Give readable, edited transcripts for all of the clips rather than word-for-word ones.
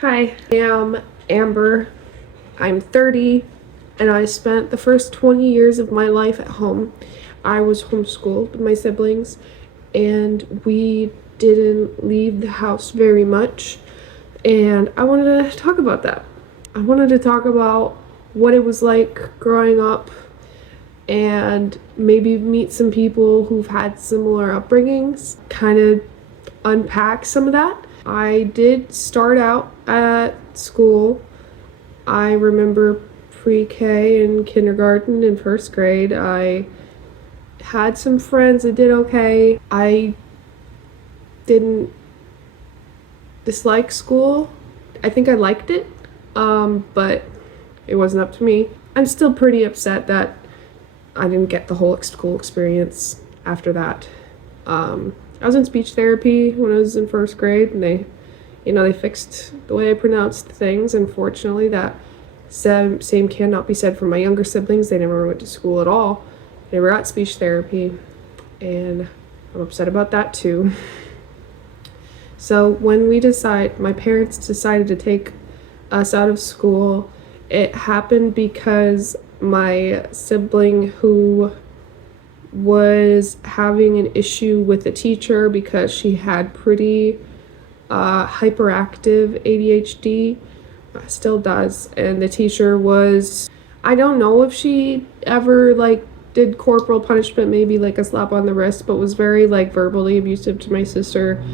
Hi, I am Amber. I'm 30 and I spent the first 20 years of my life at home. I was homeschooled with my siblings and we didn't leave the house very much. And I wanted to talk about that. I wanted to talk about what it was like growing up and maybe meet some people who've had similar upbringings, kind of unpack some of that. I did start out at school. I remember pre-K and kindergarten and first grade. I had some friends that did okay. I didn't dislike school. I think I liked it, but it wasn't up to me. I'm still pretty upset that I didn't get the whole school experience after that. I was in speech therapy when I was in first grade, and they fixed the way I pronounced things. Unfortunately, that same cannot be said for my younger siblings. They never went to school at all. They never got speech therapy, and I'm upset about that too. So when my parents decided to take us out of school, it happened because my sibling who was having an issue with the teacher because she had pretty hyperactive ADHD, still does, and the teacher was, I don't know if she ever did corporal punishment, maybe like a slap on the wrist, but was very verbally abusive to my sister,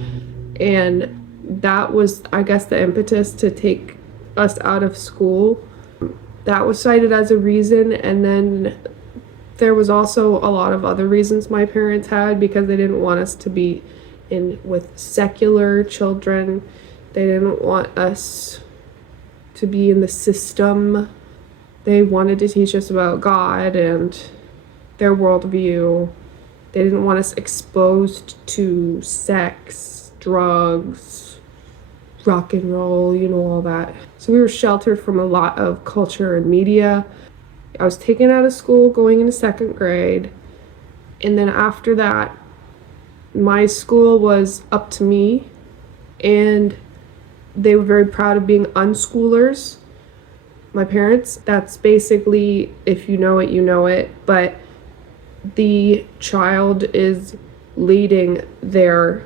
and that was, I guess, the impetus to take us out of school. That was cited as a reason, and then there was also a lot of other reasons my parents had, because they didn't want us to be in with secular children. They didn't want us to be in the system. They wanted to teach us about God and their worldview. They didn't want us exposed to sex, drugs, rock and roll, all that. So we were sheltered from a lot of culture and media. I was taken out of school going into second grade, and then after that, my school was up to me, and they were very proud of being unschoolers. My parents, that's basically, if you know it, you know it, but the child is leading their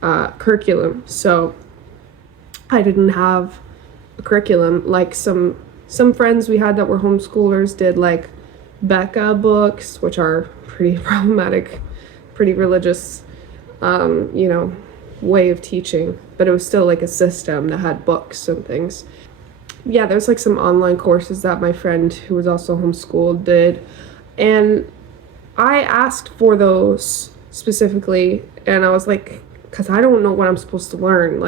curriculum. So I didn't have a curriculum like some friends we had that were homeschoolers did, like Becca books, which are pretty problematic, pretty religious, way of teaching, but it was still like a system that had books and things. Yeah, there's some online courses that my friend who was also homeschooled did, and I asked for those specifically, and I was like, because I don't know what I'm supposed to learn.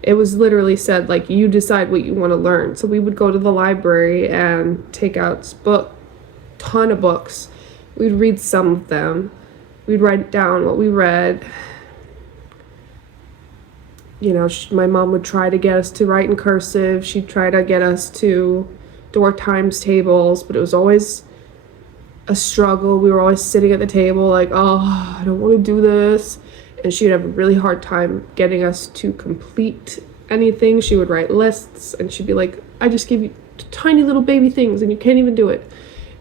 It was literally said, you decide what you want to learn. So we would go to the library and take out ton of books. We'd read some of them. We'd write down what we read. My mom would try to get us to write in cursive. She'd try to get us to do our times tables, but it was always a struggle. We were always sitting at the table oh, I don't want to do this. And she'd have a really hard time getting us to complete anything. She would write lists, and she'd be like, I just give you tiny little baby things and you can't even do it.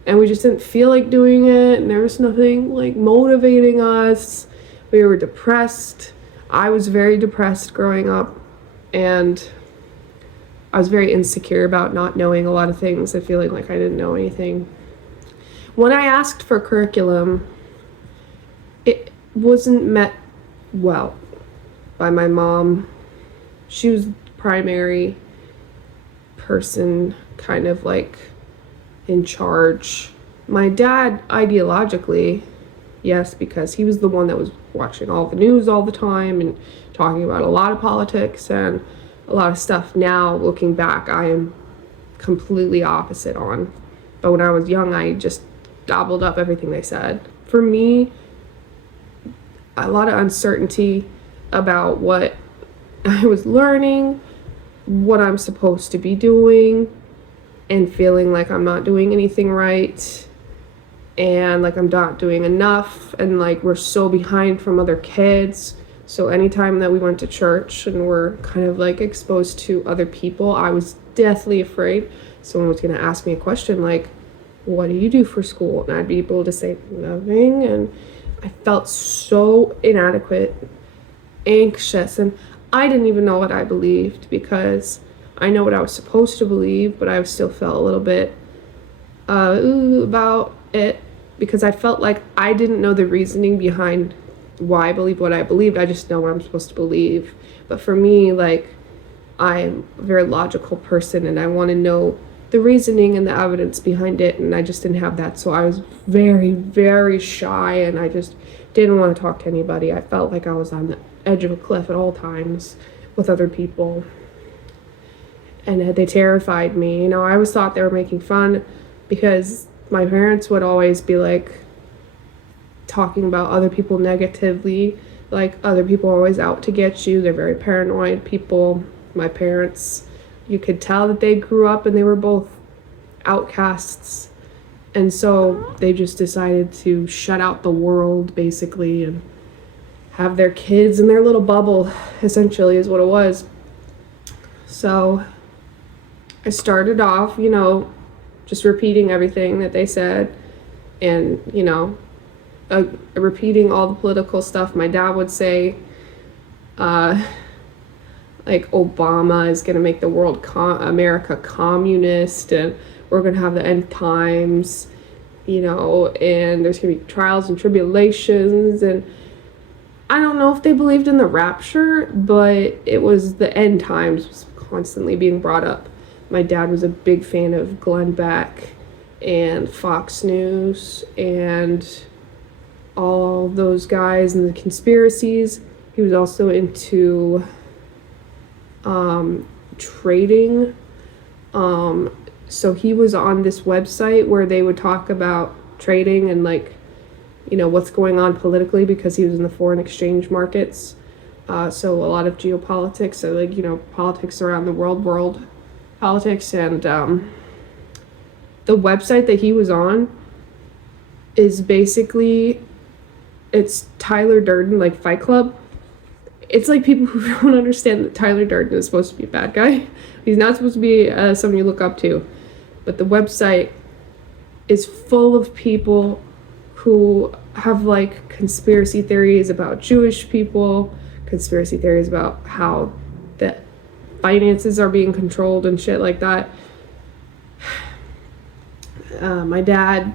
And we just didn't feel like doing it, and there was nothing motivating us. We were depressed. I was very depressed growing up, and I was very insecure about not knowing a lot of things and feeling like I didn't know anything. When I asked for curriculum, it wasn't met well by my mom. She was the primary person, kind of in charge. My dad, ideologically, yes, because he was the one that was watching all the news all the time and talking about a lot of politics and a lot of stuff. Now, looking back, I am completely opposite on. But when I was young, I just gobbled up everything they said. For me, a lot of uncertainty about what I was learning, what I'm supposed to be doing, and feeling like I'm not doing anything right, and I'm not doing enough, and we're so behind from other kids. So anytime that we went to church and were kind of like exposed to other people, I was deathly afraid someone was going to ask me a question like, what do you do for school? And I'd be able to say nothing. And I felt so inadequate, anxious, and I didn't even know what I believed, because I know what I was supposed to believe, but I still felt a little bit about it, because I felt like I didn't know the reasoning behind why I believe what I believed. I just know what I'm supposed to believe. But for me, like, I'm a very logical person, and I want to know the reasoning and the evidence behind it, and I just didn't have that. So I was very, very shy, and I just didn't want to talk to anybody. I felt like I was on the edge of a cliff at all times with other people, and they terrified me. You know, I always thought they were making fun, because my parents would always be like talking about other people negatively, like other people are always out to get you. They're very paranoid people. My parents, you could tell that they grew up and they were both outcasts, and so they just decided to shut out the world basically and have their kids in their little bubble, essentially, is what it was. So I started off, you know, just repeating everything that they said, and, you know, repeating all the political stuff my dad would say, like Obama is going to make the world America communist, and we're going to have the end times, you know, and there's going to be trials and tribulations. And I don't know if they believed in the rapture, but it was the end times was constantly being brought up. My dad was a big fan of Glenn Beck and Fox News and all those guys and the conspiracies. He was also into trading. So he was on this website where they would talk about trading and, like, you know, what's going on politically, because he was in the foreign exchange markets. So a lot of geopolitics, so, like, you know, politics around the world politics. And the website that he was on is basically, it's Tyler Durden, like Fight Club. It's like people who don't understand that Tyler Durden is supposed to be a bad guy. He's not supposed to be someone you look up to. But the website is full of people who have, like, conspiracy theories about Jewish people, conspiracy theories about how the finances are being controlled and shit like that. My dad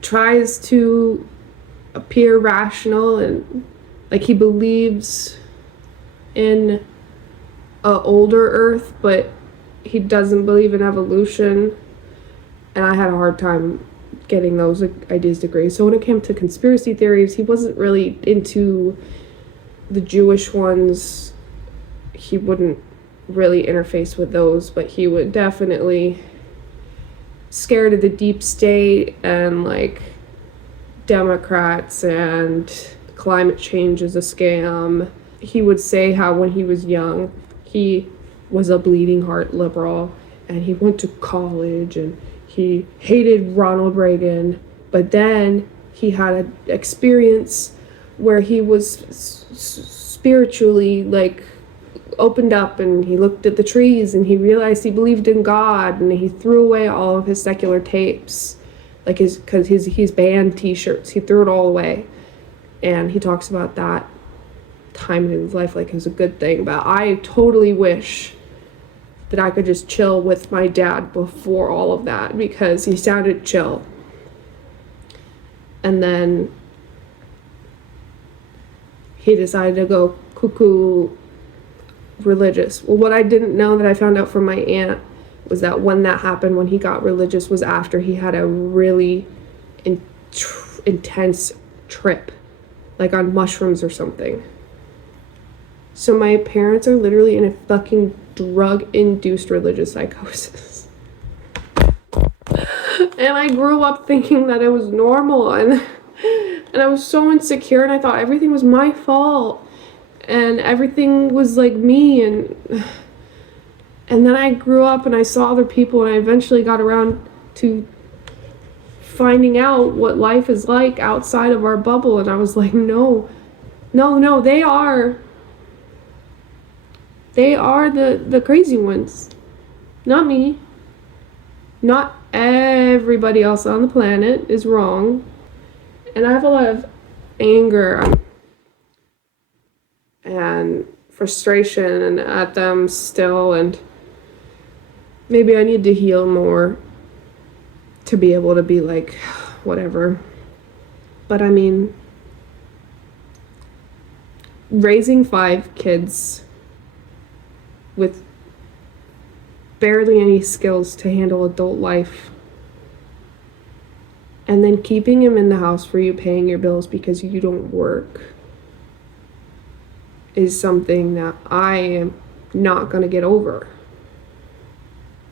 tries to appear rational, and like he believes in a older Earth, but he doesn't believe in evolution. And I had a hard time getting those ideas to agree. So when it came to conspiracy theories, he wasn't really into the Jewish ones. He wouldn't really interface with those, but he would definitely scared of the deep state and, like, Democrats, and climate change is a scam. He would say how when he was young, he was a bleeding heart liberal, and he went to college, and he hated Ronald Reagan, but then he had an experience where he was spiritually, like, opened up, and he looked at the trees, and he realized he believed in God, and he threw away all of his secular tapes, like his band t-shirts. He threw it all away, and he talks about that time in his life like it was a good thing. But I totally wish that I could just chill with my dad before all of that, because he sounded chill. And then he decided to go cuckoo religious. Well, what I didn't know that I found out from my aunt was that when that happened, when he got religious, was after he had a really intense trip, like on mushrooms or something. So my parents are literally in a fucking drug-induced religious psychosis. And I grew up thinking that it was normal, and I was so insecure, and I thought everything was my fault, and everything was like me, and then I grew up and I saw other people, and I eventually got around to finding out what life is like outside of our bubble. And I was like, no, they are the crazy ones, not me. Not everybody else on the planet is wrong. And I have a lot of anger and frustration at them still, and maybe I need to heal more to be able to be like, whatever. But I mean, raising 5 kids with barely any skills to handle adult life, and then keeping him in the house for you, paying your bills because you don't work, is something that I am not going to get over.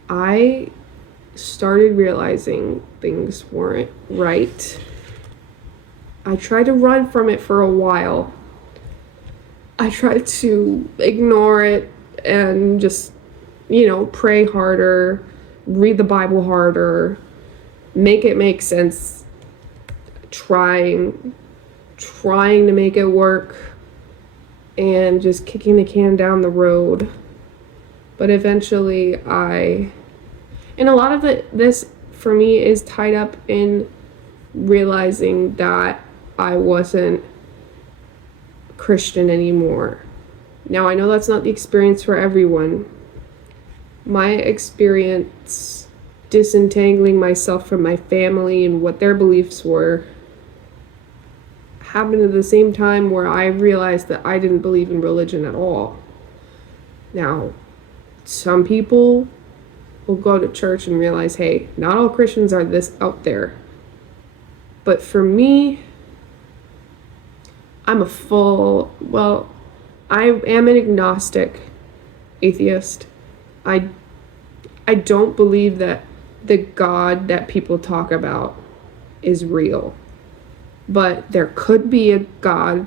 I started realizing things weren't right. I tried to run from it for a while. I tried to ignore it and just, pray harder, read the Bible harder, make it make sense, trying to make it work, and just kicking the can down the road. But eventually and a lot of this for me is tied up in realizing that I wasn't Christian anymore. Now, I know that's not the experience for everyone. My experience disentangling myself from my family and what their beliefs were happened at the same time where I realized that I didn't believe in religion at all. Now, some people will go to church and realize, hey, not all Christians are this out there. But for me, I am an agnostic atheist. I don't believe that the God that people talk about is real. But there could be a God.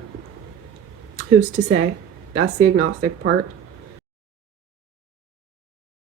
Who's to say? That's the agnostic part.